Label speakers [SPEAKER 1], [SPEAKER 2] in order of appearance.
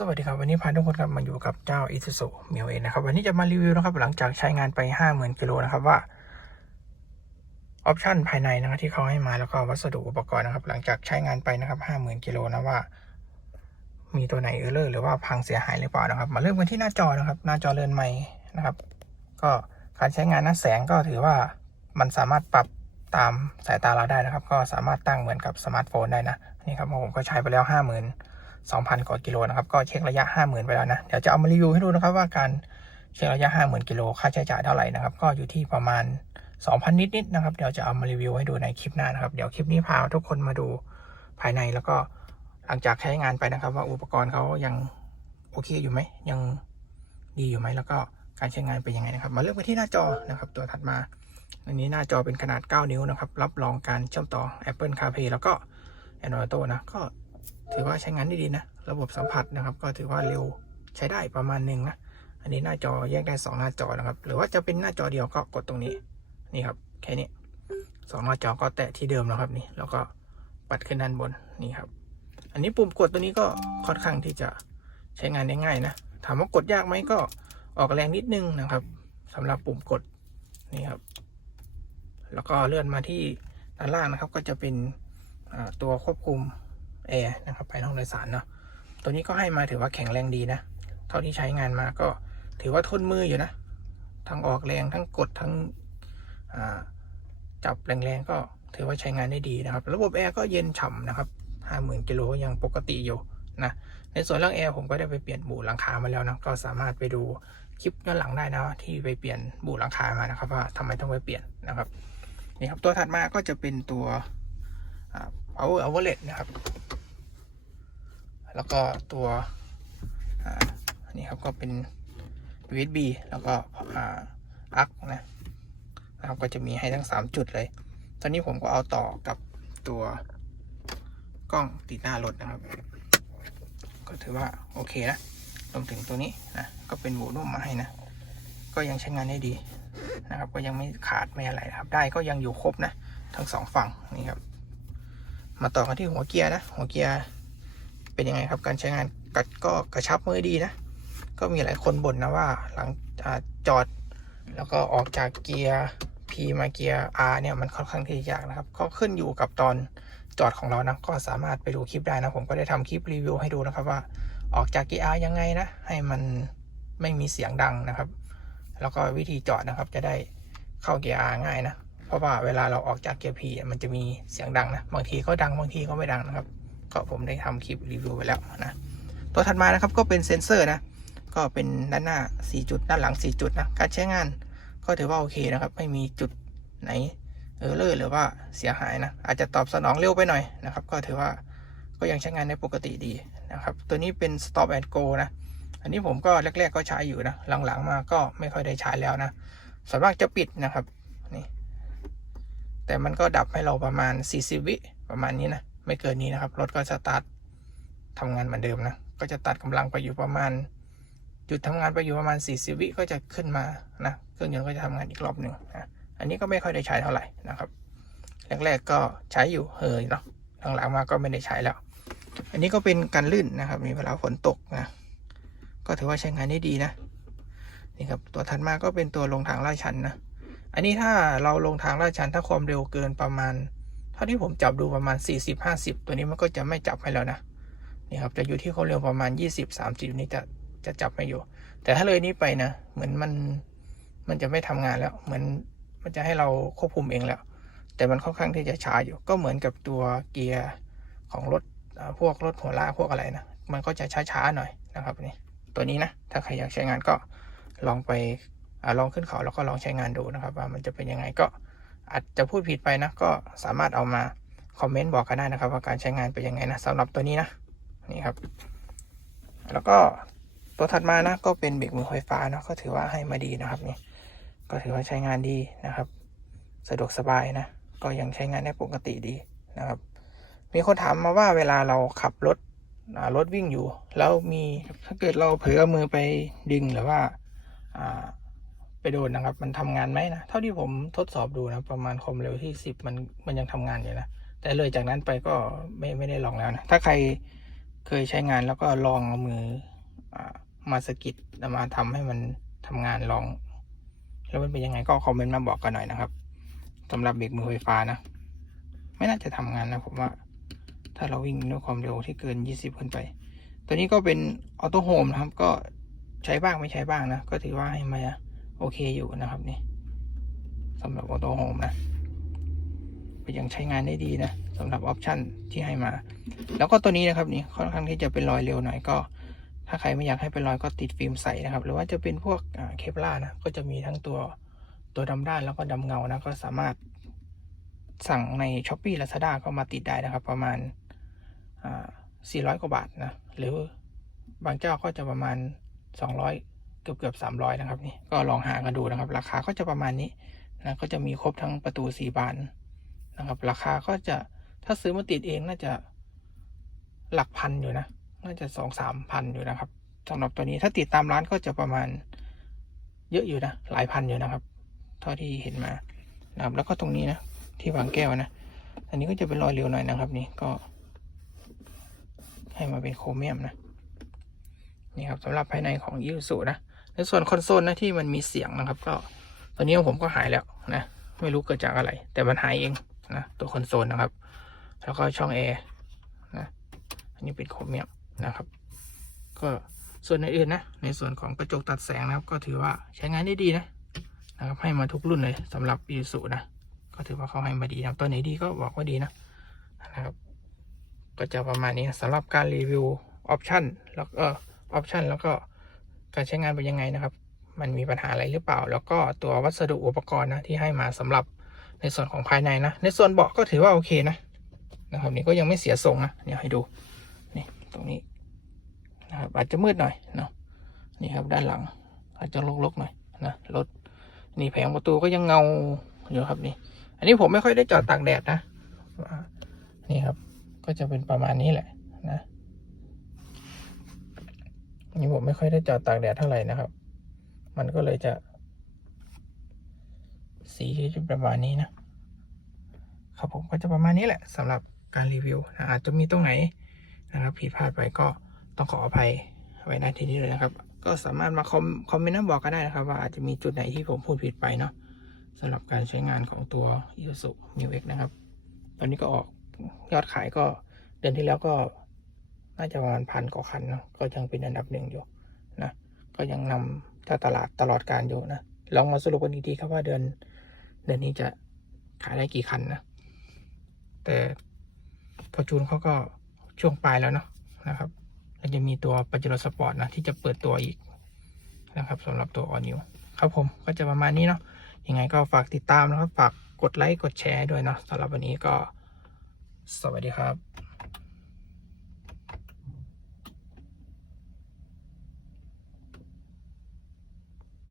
[SPEAKER 1] สวัสดีครับ วันนี้พาทุกคนครับมาอยู่กับเจ้า i s u z u m i เอนะครับ วันนี้จะมารีวิวนะครับ หลังจากใช้งานไป 50,000กิโลนะครับว่าออปชันภายในนะครับที่เขาให้มาแล้วก็วัสดุอุปกรณ์นะครับ หลังจากใช้งานไปนะครับ 50,000กิโลนะว่า มีตัวไหนเออร์เลอร์หรือว่าพังเสียหายหรือเปล่านะครับ มาเริ่มกันที่หน้าจอนะครับ หน้าจอเรือนใหม่นะครับ ก็การใช้งานหน้าแสงก็ถือว่ามันสามารถปรับตามสายตาเราได้นะครับ ก็สามารถตั้งเหมือนกับสมาร์ทโฟนได้นะนี่ครับผมก็ใช้ไปแล้ว 50,000 2,000 กว่ากิโลนะครับ ก็เช็คระยะ 50,000 ไปแล้วนะ เดี๋ยวจะเอามารีวิวให้ดูนะครับว่าการเช็คระยะ 50,000 กิโลค่าใช้จ่ายเท่าไหร่นะครับ ก็อยู่ที่ประมาณ 2,000 นิดๆนะครับ เดี๋ยวจะเอามารีวิวให้ดูในคลิปหน้านะครับ เดี๋ยวคลิปนี้พาทุกคนมาดูภายในแล้วก็หลังจากใช้งานไปนะครับ ว่าอุปกรณ์เขายังโอเคอยู่ไหม ยังดีอยู่ไหมแล้วก็การใช้งานเป็นยังไงนะครับ มาเริ่มกันที่หน้าจอนะครับ ตัวถัดมา อันนี้หน้าจอเป็นขนาด 9 นิ้วนะครับ รับรองการเชื่อมต่อ Apple CarPlay แล้วก็ Android Auto นะ ก็ ถือว่าใช้งานได้ดีนะ ระบบสัมผัสนะครับ ก็ถือว่าเร็วใช้ได้ประมาณหนึ่งนะ อันนี้หน้าจอแยกได้ 2 หน้าจอนะครับ หรือว่าจะเป็นหน้าจอเดียวก็กดตรงนี้ นี่ครับ แค่นี้สองหน้าจอก็แตะที่เดิมแล้วครับนี่ แล้วก็ปัดขึ้นด้านบนนี่ครับ อันนี้ปุ่มกดตัวนี้ก็ค่อนข้างที่จะใช้งานได้ง่ายนะ ถามว่ากดยากไหมก็ออกแรงนิดนึงนะครับสำหรับปุ่มกดนี่ครับ แล้วก็เลื่อนมาที่ด้านล่างนะครับ ก็จะเป็นตัวควบคุม แอร์นะครับภายในห้องโดยสารเนาะตัวนี้ก็ให้มาถือว่าแข็งแรงดีนะ เท่าที่ใช้งานมาก็ถือว่าทนมืออยู่นะ ทั้งออกแรงทั้งกดทั้งจับแรงๆก็ถือว่าใช้งานได้ดีนะครับ ระบบแอร์ก็เย็นฉ่ำนะครับห้าหมื่นกิโลยังปกติอยู่นะในส่วนเรื่องแอร์ผมก็ได้ไปเปลี่ยนบูหลังคามาแล้วนะก็สามารถไปดูคลิปย้อนหลังได้นะที่ไปเปลี่ยนบูหลังคามานะครับ ว่าทำไมต้องไปเปลี่ยนนะครับนี่ครับตัวถัดมาก็จะเป็นตัวอ่า power outlet นะครับ แล้วก็ตัวอันนี้ครับก็เป็น USB แล้วก็อักนะนะครับก็จะมีให้ทั้ง 3 จุดเลย ตอนนี้ผมก็เอาต่อกับตัวกล้องติดหน้ารถนะครับ ก็ถือว่าโอเคนะรวมถึงตัวนี้นะก็เป็นหมูนุ่มมาให้นะ ก็ยังใช้งานได้ดีนะครับ ก็ยังไม่ขาดไม่อะไรนะครับ ได้ก็ยังอยู่ครบนะ ทั้งสองฝั่งนี่ครับ มาต่อกันที่หัวเกียร์นะ หัวเกียร์ เป็นยังไงครับ การใช้งานกัดก็กระชับมือดีนะ ก็มีหลายคนบ่นนะว่าหลังอจอด แล้วก็ออกจากเกียร์ P มาเกียร์ R เนี่ยมันค่อนข้างที่ยากนะครับ ก็ขึ้นอยู่กับตอนจอดของเรานะก็สามารถไปดูคลิปได้นะ ผมก็ได้ทำคลิปรีวิวให้ดูนะครับว่าออกจากเกียร์ R ยังไงนะ ให้มันไม่มีเสียงดังนะครับ แล้วก็วิธีจอดนะครับจะได้เข้าเกียร์ R ง่ายนะ เพราะว่าเวลาเราออกจากเกียร์ P มันจะมีเสียงดังนะ บางทีก็ดังบางทีก็ไม่ดังนะครับ ก็ผมได้ทำคลิปรีวิวไปแล้วนะตัวถัดมานะครับก็เป็นเซนเซอร์นะก็เป็นด้านหน้า 4 จุดด้านหลัง 4 จุดนะการใช้งานก็ถือว่าโอเคนะครับ ไม่มีจุดไหนเออเลอร์หรือว่าเสียหายนะอาจจะตอบสนองเร็วไปหน่อยนะครับ ก็ถือว่าก็ยังใช้งานได้ปกติดีนะครับ ตัวนี้เป็น stop and go นะ อันนี้ผมก็แรก ๆ ก็ใช้อยู่นะ หลังๆมาก็ไม่ค่อยได้ใช้แล้วนะส่วนมากจะปิดนะครับนี่แต่มันก็ดับให้เราประมาณ 40 วิประมาณนี้นะ ไม่เกินนี้นะครับ รถก็สตาร์ททำงานเหมือนเดิมนะ ก็จะตัดกำลังไปอยู่ประมาณหยุดทำงานไปอยู่ประมาณ 40 วิก็จะขึ้นมานะ เครื่องยนต์ก็จะทำงานอีกรอบหนึ่งนะ อันนี้ก็ไม่ค่อยได้ใช้เท่าไหร่นะครับ แรกๆก็ใช้อยู่เฮยเนาะ หลังๆมาก็ไม่ได้ใช้แล้ว อันนี้ก็เป็นการลื่นนะครับ มีเวลาฝนตกนะ ก็ถือว่าใช้งานได้ดีนะ นี่ครับ ตัวถัดมาก็เป็นตัวลงทางลาดชันนะ อันนี้ถ้าเราลงทางลาดชันถ้าความเร็วเกินประมาณ เท่าที่ผมจับดูประมาณ 40-50 ตัวนี้มันก็จะไม่จับให้แล้วนะนี่ครับจะอยู่ที่ความเร็วประมาณ 20-30 นี่จะจะจับไม่อยู่ แต่ถ้าเลยนี้ไปนะ เหมือนมันมันจะไม่ทำงานแล้ว เหมือนมันจะให้เราควบคุมเองแล้ว แต่มันค่อนข้างที่จะช้าอยู่ ก็เหมือนกับตัวเกียร์ของรถพวกรถหัวลากพวกอะไรนะ มันก็จะช้าๆหน่อยนะครับนี่ตัวนี้นะ ถ้าใครอยากใช้งานก็ลองไปอลองขึ้นเขาแล้วก็ลองใช้งานดูนะครับ ว่ามันจะเป็นยังไงก็ อาจจะพูดผิดไปนะ ก็สามารถเอามาคอมเมนต์บอกกันได้นะครับว่าการใช้งานเป็นยังไงนะสำหรับตัวนี้นะนี่ครับ แล้วก็ตัวถัดมานะก็เป็นเบรกมือไฟฟ้านะก็ถือว่าให้มาดีนะครับนี่ก็ถือว่าใช้งานดีนะครับ สะดวกสบายนะ ก็ยังใช้งานได้ปกติดีนะครับ มีคนถามมาว่าเวลาเราขับรถรถวิ่งอยู่ แล้วมีถ้าเกิดเราเผลอมือไปดึงหรือว่า ไปโดนนะครับ มันทำงานไหมนะ เท่าที่ผมทดสอบดูนะ ประมาณความเร็วที่สิบมันมันยังทำงานอยู่นะ แต่เลยจากนั้นไปก็ไม่ไม่ได้ลองแล้วนะ ถ้าใครเคยใช้งานแล้วก็ลองเอามือมาสกิดมาทำให้มันทำงานลอง แล้วมันเป็นยังไงก็คอมเมนต์มาบอกกันหน่อยนะครับสำหรับเบรกมือไฟฟ้านะ ไม่น่าจะทำงานนะผมว่า ถ้าเราวิ่งด้วยความเร็วที่เกิน 20 ขึ้นไป ตัวนี้ก็เป็นออโต้โฮมนะครับ ก็ใช้บ้างไม่ใช้บ้างนะ ก็ถือว่าให้มา โอเคอยู่นะครับนี่สำหรับออโต้โฮมนะก็ยังใช้งานได้ดีนะสำหรับออปชันที่ให้มา แล้วก็ตัวนี้นะครับนี่ค่อนข้างที่จะเป็นรอยเร็วหน่อยก็ ถ้าใครไม่อยากให้เป็นรอยก็ติดฟิล์มใสนะครับ หรือว่าจะเป็นพวกเคปล่านะก็จะมีทั้งตัวตัวดำด้านแล้วก็ดำเงานะก็สามารถสั่งใน s h อ p e e Lazada ก็มาติดได้นะครับ ประมาณอ่า400 กว่าบาทนะ หรือบางเจ้าก็จะประมาณ 200 กือบเกือบ300นะครับนี่ก็ลองหากันดูนะครับ ราคาก็จะประมาณนี้นะก็จะมีครบทั้งประตู4บานนะครับ ราคาก็จะถ้าซื้อมาติดเองน่าจะหลักพันอยู่นะ น่าจะสองสามพันอยู่นะครับสำหรับตัวนี้ถ้าติดตามร้านก็จะประมาณเยอะอยู่นะ หลายพันอยู่นะครับ เท่าที่เห็นมานะครับ แล้วก็ตรงนี้นะที่วางแก้วนะ อันนี้ก็จะเป็นรอยเร็วหน่อยนะครับ นี่ก็ ให้มาเป็นโครเมียมนะ นี่ครับสำหรับภายในของยูสุนะ ในส่วนคอนโซลนะที่มันมีเสียงนะครับ ก็ตัวนี้ของผมก็หายแล้วนะไม่รู้เกิดจากอะไร แต่มันหายเองนะตัวคอนโซลนะครับ แล้วก็ช่องแอร์นะอันนี้เป็นโครเมียมนะครับ ก็ส่วนอื่นๆนะ ในส่วนของกระจกตัดแสงนะครับ ก็ถือว่าใช้งานได้ดีนะนะครับ ให้มาทุกรุ่นเลยสำหรับยูสุนะก็ถือว่าเขาให้มาดีนะตัวไหนดีก็บอกว่าดีนะนะครับ ก็จะประมาณนี้สำหรับการรีวิวออปชันแล้วก็ออปชันแล้วก็ การใช้งานเป็นยังไงนะครับ มันมีปัญหาอะไรหรือเปล่า แล้วก็ตัววัสดุอุปกรณ์นะที่ให้มาสำหรับในส่วนของภายในนะ ในส่วนเบาะก็ถือว่าโอเคนะนะครับนี่ก็ยังไม่เสียทรงนะเดี๋ยวให้ดูนี่ตรงนี้นะครับอาจจะมืดหน่อยเนาะนี่ครับด้านหลัง อาจจะลกๆหน่อยนะรถนี่แผงประตูก็ยังเงาอยู่ครับนี่ อันนี้ผมไม่ค่อยได้จอดตากแดดนะนี่ครับก็จะเป็นประมาณนี้แหละนะ นนี้ผมไม่ค่อยได้จอดตากแดดเท่าไหร่นะครับ มันก็เลยจะ สีจะประมาณนี้นะ ครับผมก็จะประมาณนี้แหละสำหรับการรีวิวนะอาจจะมีตรงไหนนะครับผิดพลาดไปก็ต้องขออภัยไว้ณที่นี้เลยนะครับ ก็สามารถมาคอมคอมเมนต์มาบอกก็ได้นะครับ ว่าอาจจะมีจุดไหนที่ผมพูดผิดไปเนาะสำหรับการใช้งานของตัว i s u m i x นะครับ ตอนนี้ก็ออกยอดขายก็เดือนที่แล้วก็ น่าจะประมาณพันกว่าคันเนาะก็ยังเป็นอันดับหนึ่งอยู่นะก็ยังนำถ้าตลาดตลอดการอยู่นะลองมาสรุปกันดีๆครับว่าเดือนเดือนนี้จะขายได้กี่คันนะ แต่พอจูนเขาก็ช่วงปลายแล้วเนาะนะครับแล้วจะมีตัวปัจจุบันสปอร์ตนะ ที่จะเปิดตัวอีกนะครับสำหรับตัวออนิวครับผมก็จะประมาณนี้เนาะยังไงก็ฝากติดตามนะครับ ฝากกดไลค์ กดแชร์ด้วยเนาะสำหรับวันนี้ก็สวัสดีครับ